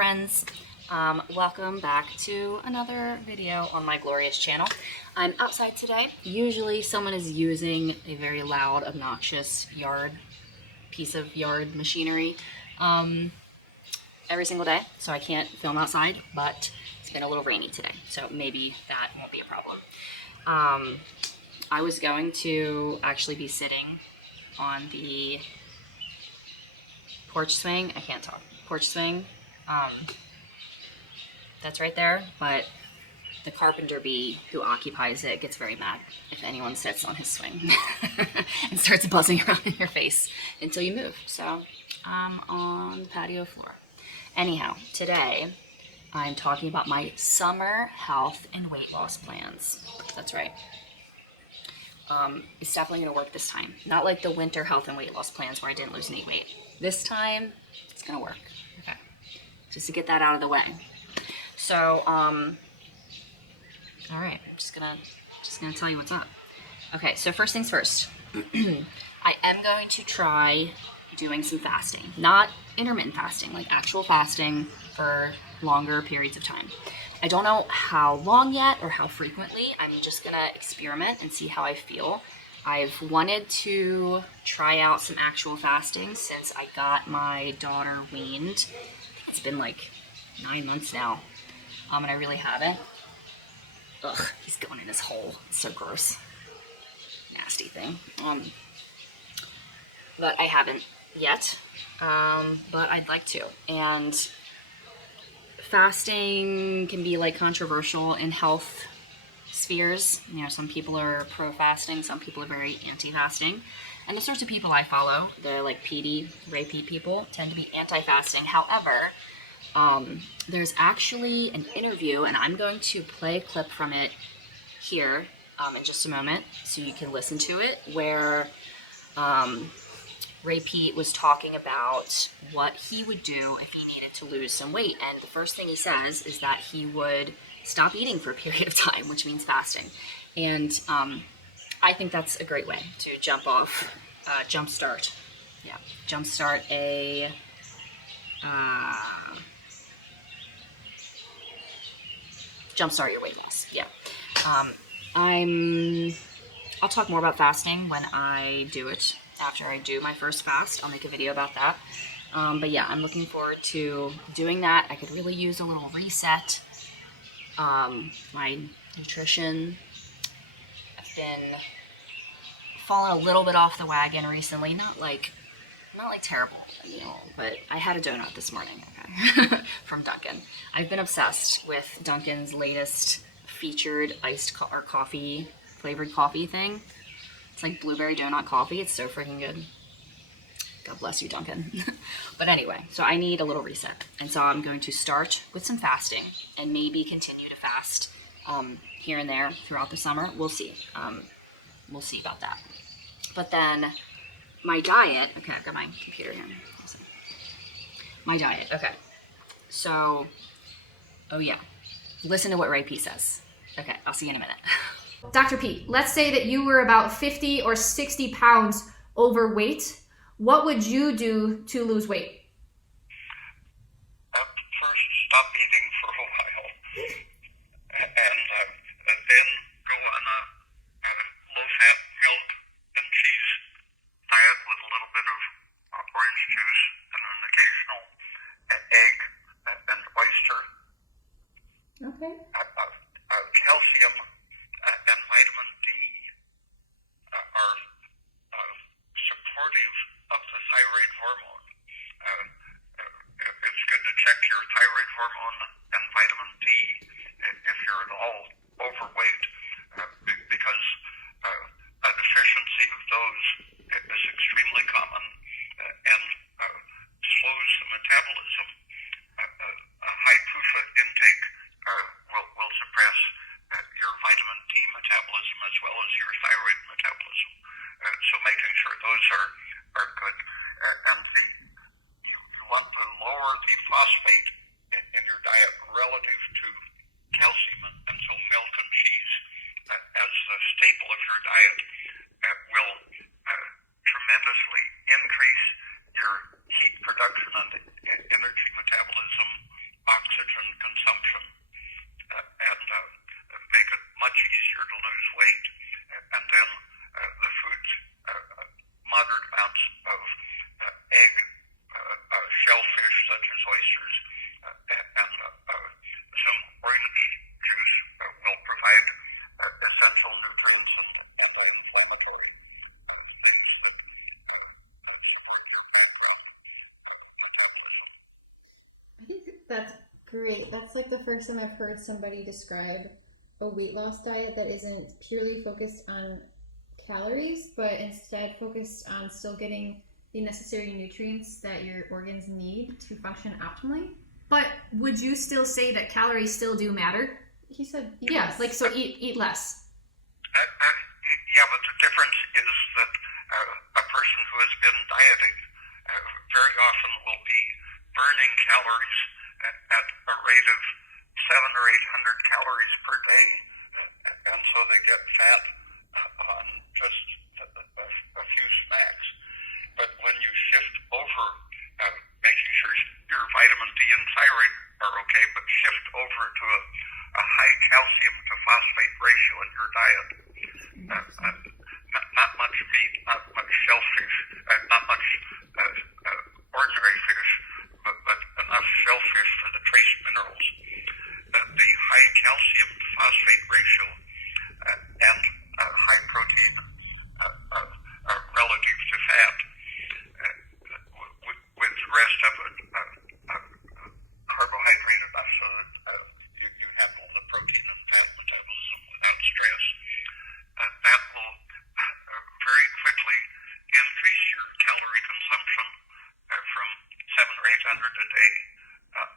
friends. Welcome back to another video on my glorious channel. I'm outside today. Usually someone is using a very loud, obnoxious piece of yard machinery every single day, so I can't film outside, but it's been a little rainy today, so maybe that won't be a problem. I was going to actually be sitting on the porch swing. I can't talk. Porch swing. That's right there, but the carpenter bee who occupies it gets very mad if anyone sits on his swing and starts buzzing around in your face until you move. So I'm on the patio floor. Anyhow, today I'm talking about my summer health and weight loss plans. That's right. It's definitely going to work this time. Not like the winter health and weight loss plans where I didn't lose any weight. This time, it's going to work. Okay. Just to get that out of the way. So, all right. I'm just gonna tell you what's up. Okay. So first things first. I am going to try doing some fasting. Not intermittent fasting, like actual fasting for longer periods of time. I don't know how long yet or how frequently. I'm just gonna experiment and see how I feel. I've wanted to try out some actual fasting since I got my daughter weaned. I think it's been like 9 months now, and I really haven't. Ugh, he's going in his hole. It's so gross. Nasty thing. But I haven't yet, but I'd like to. And fasting can be like controversial in health spheres. You know, some people are pro-fasting, some people are very anti-fasting. And the sorts of people I follow, the like Peat, Peat people, tend to be anti-fasting. However, there's actually an interview, and I'm going to play a clip from it here in just a moment so you can listen to it, where Peat was talking about what he would do if he needed to lose some weight. And the first thing he says is that he would stop eating for a period of time, which means fasting. And I think that's a great way to jumpstart your weight loss. Yeah. I'll talk more about fasting when I do it. After I do my first fast, I'll make a video about that. But yeah, I'm looking forward to doing that. I could really use a little reset. My nutrition, I've been falling a little bit off the wagon recently. Not like terrible, you know, but I had a donut this morning, okay, from Dunkin'. I've been obsessed with Dunkin's latest featured coffee, flavored coffee thing. It's like blueberry donut coffee. It's so freaking good. God bless you, Dunkin'. But anyway, so I need a little reset. And so I'm going to start with some fasting and maybe continue to fast here and there throughout the summer. We'll see. We'll see about that. But then my diet, okay, I've got my computer here. My diet, okay. So, oh yeah, listen to what Peat says. Okay, I'll see you in a minute. Dr. Peat, let's say that you were about 50 or 60 pounds overweight. What would you do to lose weight? First, stop eating for a while, and then go on a low-fat milk and cheese diet with a little bit of orange juice and an occasional egg and oyster. Okay. Calcium and vitamin D are supportive of the thyroid hormone. It's good to check your thyroid hormone and vitamin D if you're at all overweight, because a deficiency of those is extremely common and slows the metabolism. A high PUFA intake will suppress your vitamin D metabolism as well as your thyroid metabolism. So making sure those are good. And you want to lower the phosphate in your diet relative to calcium, and so milk and cheese as the staple of your diet will tremendously increase your heat production and energy metabolism such as oysters, and some orange juice will provide essential nutrients and anti-inflammatory things that support your background metabolism. I think that's great. That's like the first time I've heard somebody describe a weight loss diet that isn't purely focused on calories, but instead focused on still getting the necessary nutrients that your organs need to function optimally. But would you still say that calories still do matter? He said, Yeah, yes. like so eat less. Yeah, but the difference is that a person who has been dieting very often will be burning calories at a rate of 700 or 800 calories per day, and so they get fat on just a few snacks. But when you shift over, making sure your vitamin D and thyroid are okay, but shift over to a high calcium to phosphate ratio in your diet, not much meat, not much shellfish, not much ordinary fish, but enough shellfish for the trace minerals. The high calcium to phosphate ratio and high protein relative to fat, with the rest of it carbohydrate enough so that you handle the protein and fat metabolism without stress. That will very quickly increase your calorie consumption from 700 or 800 a day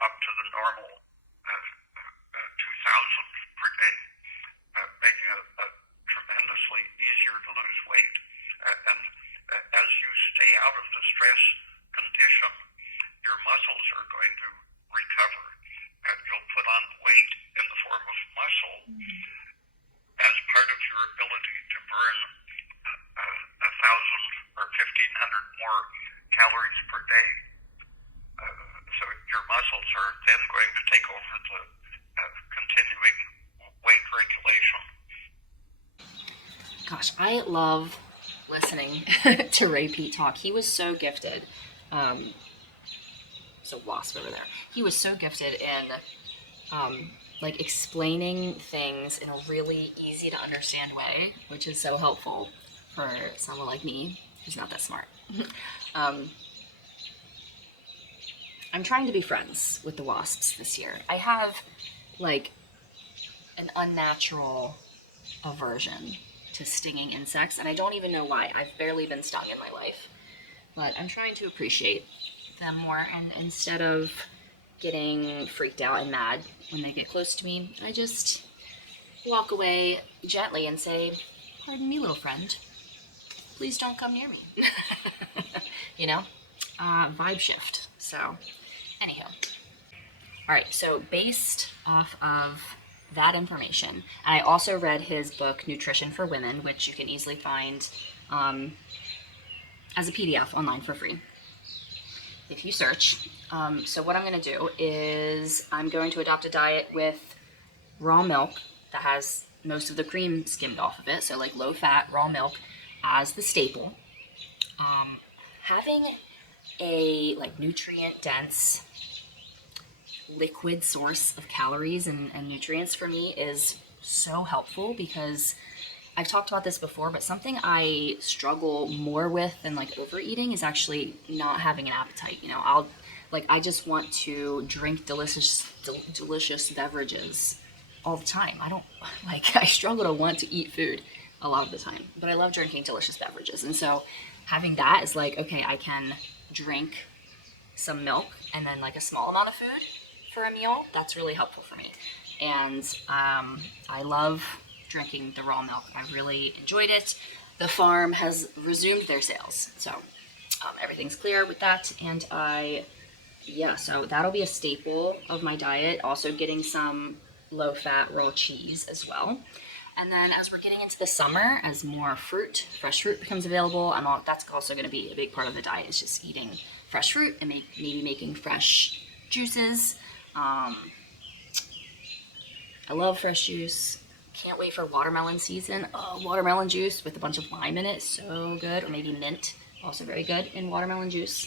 up to the normal 2,000 per day, making it tremendously easier to lose weight. And as you stay out of the stress condition, your muscles are going to recover. You'll put on weight in the form of muscle as part of your ability to burn 1,000 or 1,500 more calories per day. So your muscles are then going to take over the continuing weight regulation. Gosh, I love listening to Ray Peat talk. He was so gifted. There's a wasp over there. He was so gifted in like explaining things in a really easy to understand way, which is so helpful for someone like me who's not that smart. I'm trying to be friends with the wasps this year. I have like an unnatural aversion to stinging insects, and I don't even know why. I've barely been stung in my life, but I'm trying to appreciate them more, and instead of getting freaked out and mad when they get close to me, I just walk away gently and say, "Pardon me, little friend. Please don't come near me." You know? Vibe shift. So, anyhow. Alright, so based off of that information, and I also read his book, Nutrition for Women, which you can easily find as a PDF online for free if you search. So what I'm going to do is I'm going to adopt a diet with raw milk that has most of the cream skimmed off of it, so like low fat raw milk as the staple. Having a like nutrient dense liquid source of calories and nutrients for me is so helpful, because I've talked about this before, but something I struggle more with than like overeating is actually not having an appetite. You know, I just want to drink delicious beverages all the time. I struggle to want to eat food a lot of the time, but I love drinking delicious beverages. And so having that is like, okay, I can drink some milk and then like a small amount of food for a meal. That's really helpful for me. And I love drinking the raw milk. I really enjoyed it. The farm has resumed their sales, so everything's clear with that. And so that'll be a staple of my diet. Also getting some low-fat raw cheese as well. And then as we're getting into the summer, as more fresh fruit becomes available, that's also going to be a big part of the diet, is just eating fresh fruit and maybe making fresh juices. I love fresh juice. Can't wait for watermelon season. Oh, watermelon juice with a bunch of lime in it, so good. Or maybe mint, also very good in watermelon juice.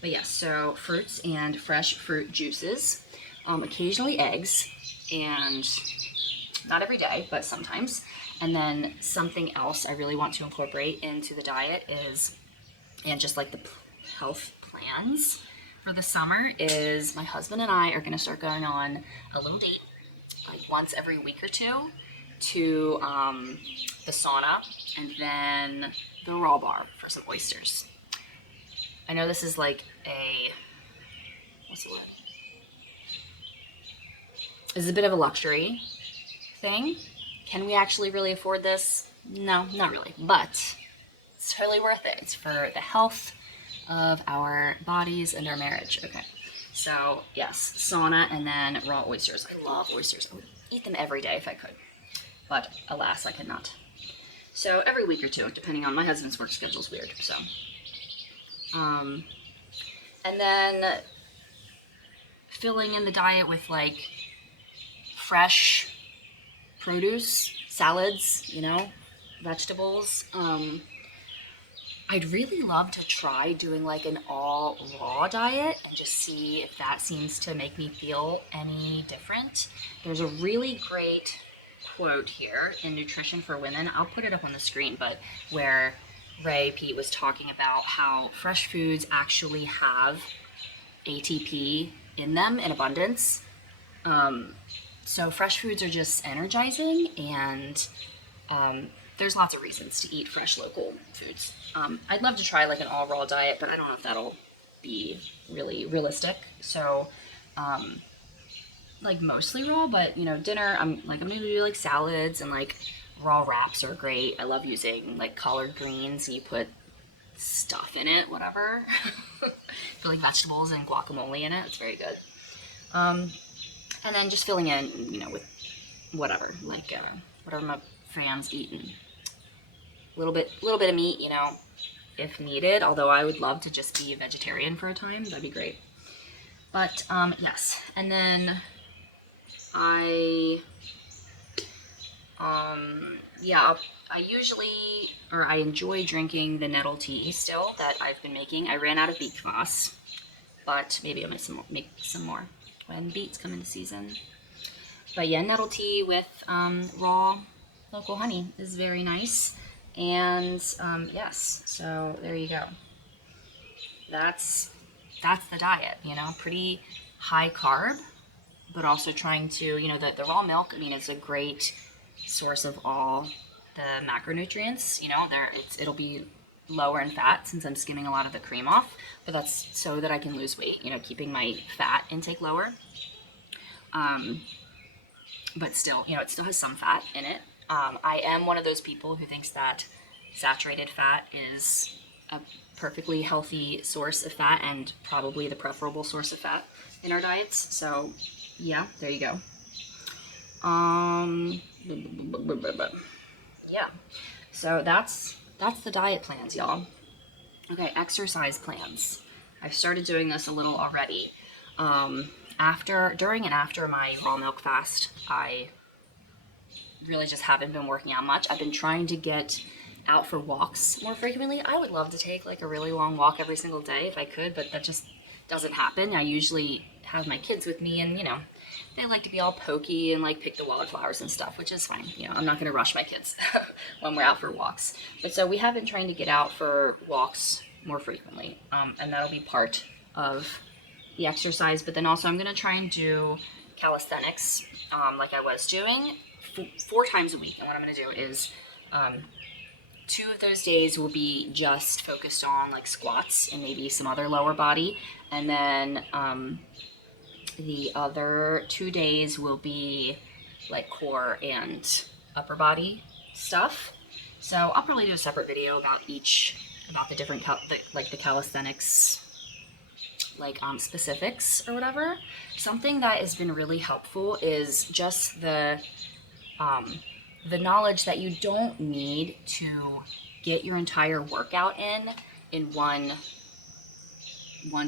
But yes, so fruits and fresh fruit juices, occasionally eggs, and not every day, but sometimes. And then something else I really want to incorporate into the diet is, and just like the health plans for the summer, is my husband and I are going to start going on a little date like once every week or two to the sauna and then the raw bar for some oysters. I know this is like a, what's the word? This is a bit of a luxury thing. Can we actually really afford this? No, not really, but it's totally worth it. It's for the health of our bodies and our marriage. Okay, so yes, sauna and then raw oysters. I love oysters. I would eat them every day if I could, but alas, I could not. So every week or two, depending on my husband's work schedule is weird. So, and then filling in the diet with like fresh produce, salads, you know, vegetables. I'd really love to try doing like an all raw diet and just see if that seems to make me feel any different. There's a really great quote here in Nutrition for Women. I'll put it up on the screen, but where Peat was talking about how fresh foods actually have ATP in them in abundance. So fresh foods are just energizing, and there's lots of reasons to eat fresh local foods. I'd love to try like an all raw diet, but I don't know if that'll be really realistic. So, like mostly raw, but you know, dinner, I'm gonna do like salads and like raw wraps are great. I love using like collard greens and you put stuff in it, whatever. Put like vegetables and guacamole in it. It's very good. And then just filling in, you know, with whatever, like whatever my family's eating. A little bit of meat, you know, if needed. Although I would love to just be a vegetarian for a time. That'd be great. But yes, and then I enjoy drinking the nettle tea still that I've been making. I ran out of beet kvass, but maybe I'll make some more when beets come into season. But yeah, nettle tea with raw local honey is very nice. And yes, so there you go. That's the diet, you know, pretty high carb, but also trying to, you know, the raw milk, I mean, it's a great source of all the macronutrients, you know, it'll be lower in fat since I'm skimming a lot of the cream off, but that's so that I can lose weight, you know, keeping my fat intake lower. But still, you know, it still has some fat in it. I am one of those people who thinks that saturated fat is a perfectly healthy source of fat and probably the preferable source of fat in our diets. So yeah, there you go. Yeah. So that's the diet plans, y'all. Okay, exercise plans. I've started doing this a little already. During and after my raw milk fast, I really just haven't been working out much. I've been trying to get out for walks more frequently. I would love to take like a really long walk every single day if I could, but that just doesn't happen. I usually have my kids with me and, you know, they like to be all pokey and like pick the wildflowers and stuff, which is fine. You know, I'm not going to rush my kids when we're out for walks. But so we have been trying to get out for walks more frequently. And that'll be part of the exercise. But then also I'm going to try and do calisthenics like I was doing 4 times a week. And what I'm going to do is 2 of those days will be just focused on like squats and maybe some other lower body. And then the other 2 days will be like core and upper body stuff. So I'll probably do a separate video about the different the calisthenics like specifics or whatever. Something that has been really helpful is just the knowledge that you don't need to get your entire workout in one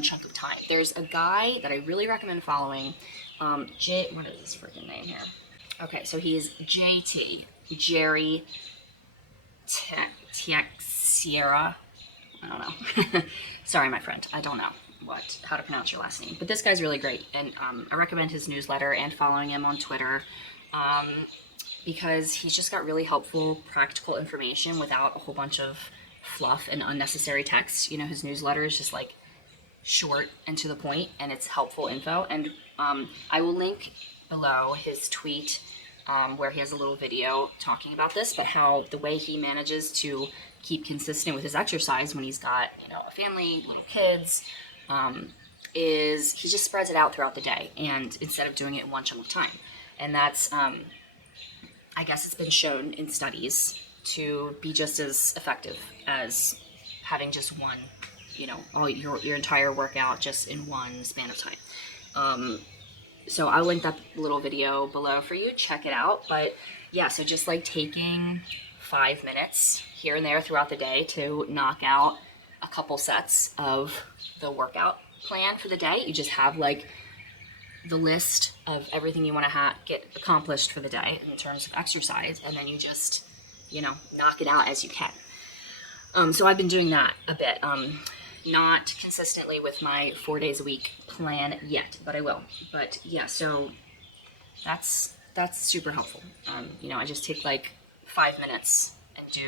chunk of time. There's a guy that I really recommend following. What is his freaking name here? Okay, so he's Jerry Teixeira. I don't know. Sorry, my friend. I don't know. how to pronounce your last name. But this guy's really great, and I recommend his newsletter and following him on Twitter, because he's just got really helpful, practical information without a whole bunch of fluff and unnecessary text. You know, his newsletter is just like short and to the point, and it's helpful info. And I will link below his tweet where he has a little video talking about this, but how the way he manages to keep consistent with his exercise when he's got, you know, a family, little kids, is he just spreads it out throughout the day, and instead of doing it in one chunk of time. And that's, I guess it's been shown in studies to be just as effective as having just one, you know, all your entire workout just in one span of time. So I'll link that little video below for you. Check it out. But yeah, so just like taking 5 minutes here and there throughout the day to knock out a couple sets of the workout plan for the day. You just have like the list of everything you want to get accomplished for the day in terms of exercise, and then you just, you know, knock it out as you can. So I've been doing that a bit. Not consistently with my 4 days a week plan yet, but I will. But yeah, so that's super helpful. You know, I just take like 5 minutes and do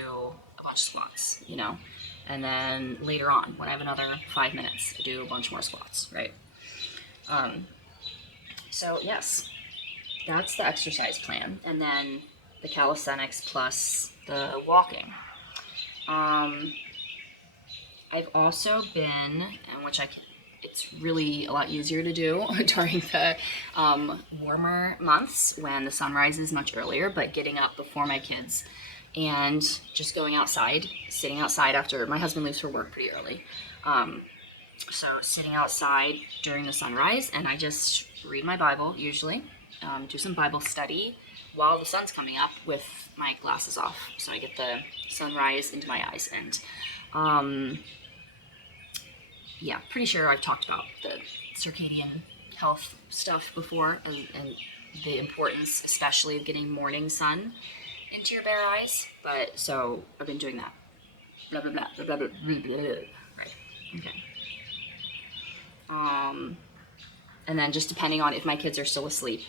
a bunch of squats, you know, and then later on when I have another 5 minutes, I do a bunch more squats, right? So yes, that's the exercise plan, and then the calisthenics plus the walking. I've also been, and which it's really a lot easier to do during the warmer months when the sun rises much earlier, but getting up before my kids and just going outside, sitting outside after my husband leaves for work pretty early. So sitting outside during the sunrise, and I just read my Bible usually, do some Bible study while the sun's coming up with my glasses off, so I get the sunrise into my eyes. And yeah, pretty sure I've talked about the circadian health stuff before, and the importance, especially of getting morning sun into your bare eyes. But so I've been doing that. Blah blah blah blah blah blah blah. Blah. Right. Okay. And then just depending on if my kids are still asleep,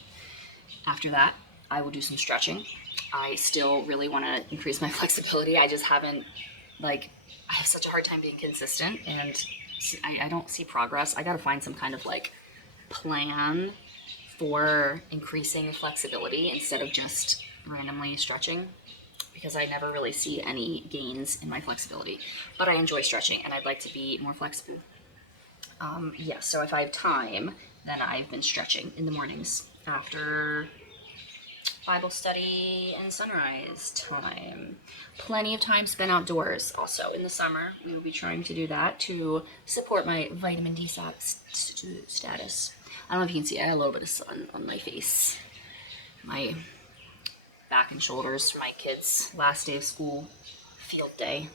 after that, I will do some stretching. I still really want to increase my flexibility. I just haven't, like, I have such a hard time being consistent, and I don't see progress. I got to find some kind of like plan for increasing flexibility instead of just randomly stretching, because I never really see any gains in my flexibility. But I enjoy stretching, and I'd like to be more flexible. Yeah, so if I have time, then I've been stretching in the mornings after Bible study and sunrise time. Plenty of time spent outdoors also in the summer. We will be trying to do that to support my vitamin D status. I don't know if you can see, I got a little bit of sun on my face. My back and shoulders from my kids' last day of school field day.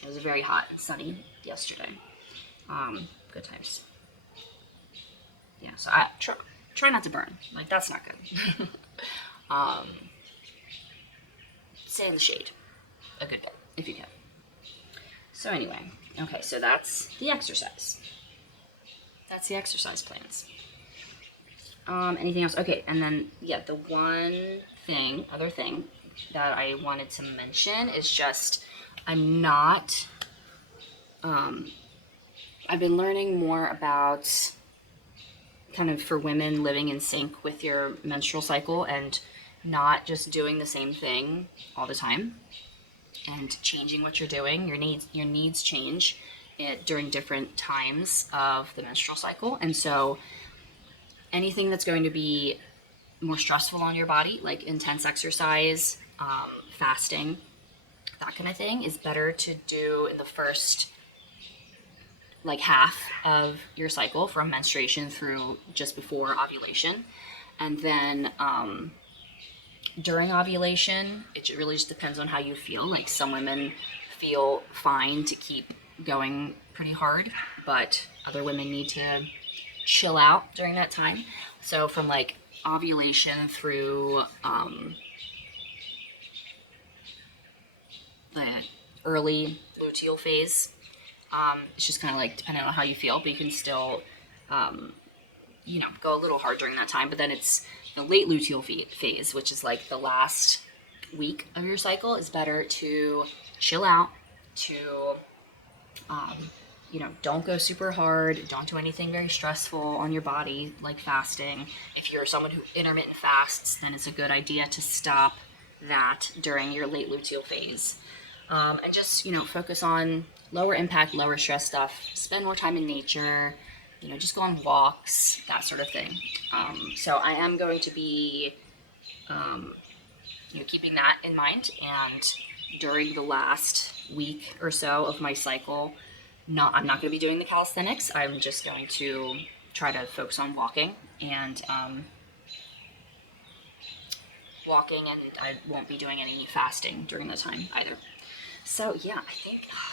It was very hot and sunny yesterday. Good times. Yeah, so I try not to burn. Like, that's not good. Stay in the shade a good bit, if you can. So anyway, okay, so that's the exercise. That's the exercise plans. Anything else? Okay, and then, yeah, the other thing that I wanted to mention is just, I've been learning more about kind of for women living in sync with your menstrual cycle and not just doing the same thing all the time, and changing what you're doing. Your needs change during different times of the menstrual cycle. And so anything that's going to be more stressful on your body, like intense exercise, fasting, that kind of thing, is better to do in the first like half of your cycle, from menstruation through just before ovulation. And then during ovulation, it really just depends on how you feel. Like, some women feel fine to keep going pretty hard, but other women need to chill out during that time. So from like ovulation through the early luteal phase, It's just kind of like depending on how you feel, but you can still, you know, go a little hard during that time. But then it's the late luteal phase, which is like the last week of your cycle, is better to chill out, to, you know, don't go super hard, don't do anything very stressful on your body, like fasting. If you're someone who intermittent fasts, then it's a good idea to stop that during your late luteal phase. And just, you know, focus on lower impact, lower stress stuff, spend more time in nature, you know, just go on walks, that sort of thing. So I am going to be, you know, keeping that in mind. And during the last week or so of my cycle, I'm not going to be doing the calisthenics. I'm just going to try to focus on walking and and I won't be doing any fasting during the time either. So yeah, I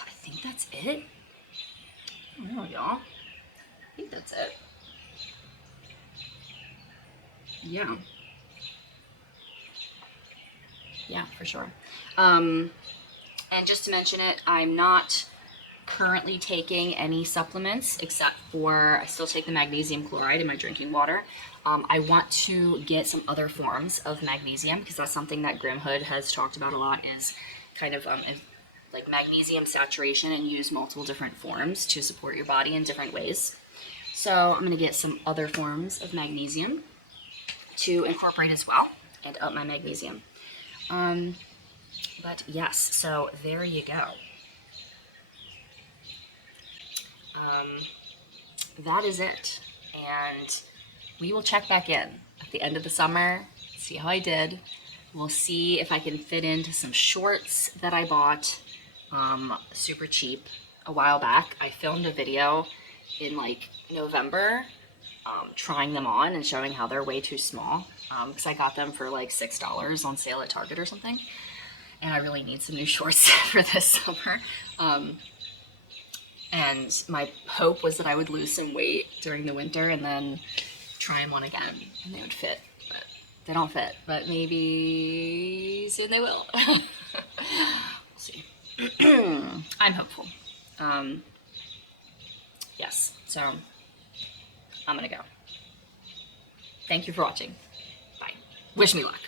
think that's it. I don't know, y'all. I think that's it. Yeah. Yeah, for sure. And just to mention it, I'm not currently taking any supplements except for I still take the magnesium chloride in my drinking water. I want to get some other forms of magnesium because that's something that Grim Hood has talked about a lot, is kind of like magnesium saturation, and use multiple different forms to support your body in different ways. So I'm going to get some other forms of magnesium to incorporate as well and up my magnesium. But yes, so there you go. That is it. And we will check back in at the end of the summer, see how I did. We'll see if I can fit into some shorts that I bought super cheap a while back. I filmed a video in like November trying them on and showing how they're way too small because I got them for like $6 on sale at Target or something. And I really need some new shorts for this summer. And my hope was that I would lose some weight during the winter and then try them on again and they would fit. But they don't fit, but maybe soon they will. We'll see. I'm hopeful. Yes, so I'm gonna go. Thank you for watching. Bye. Wish me luck.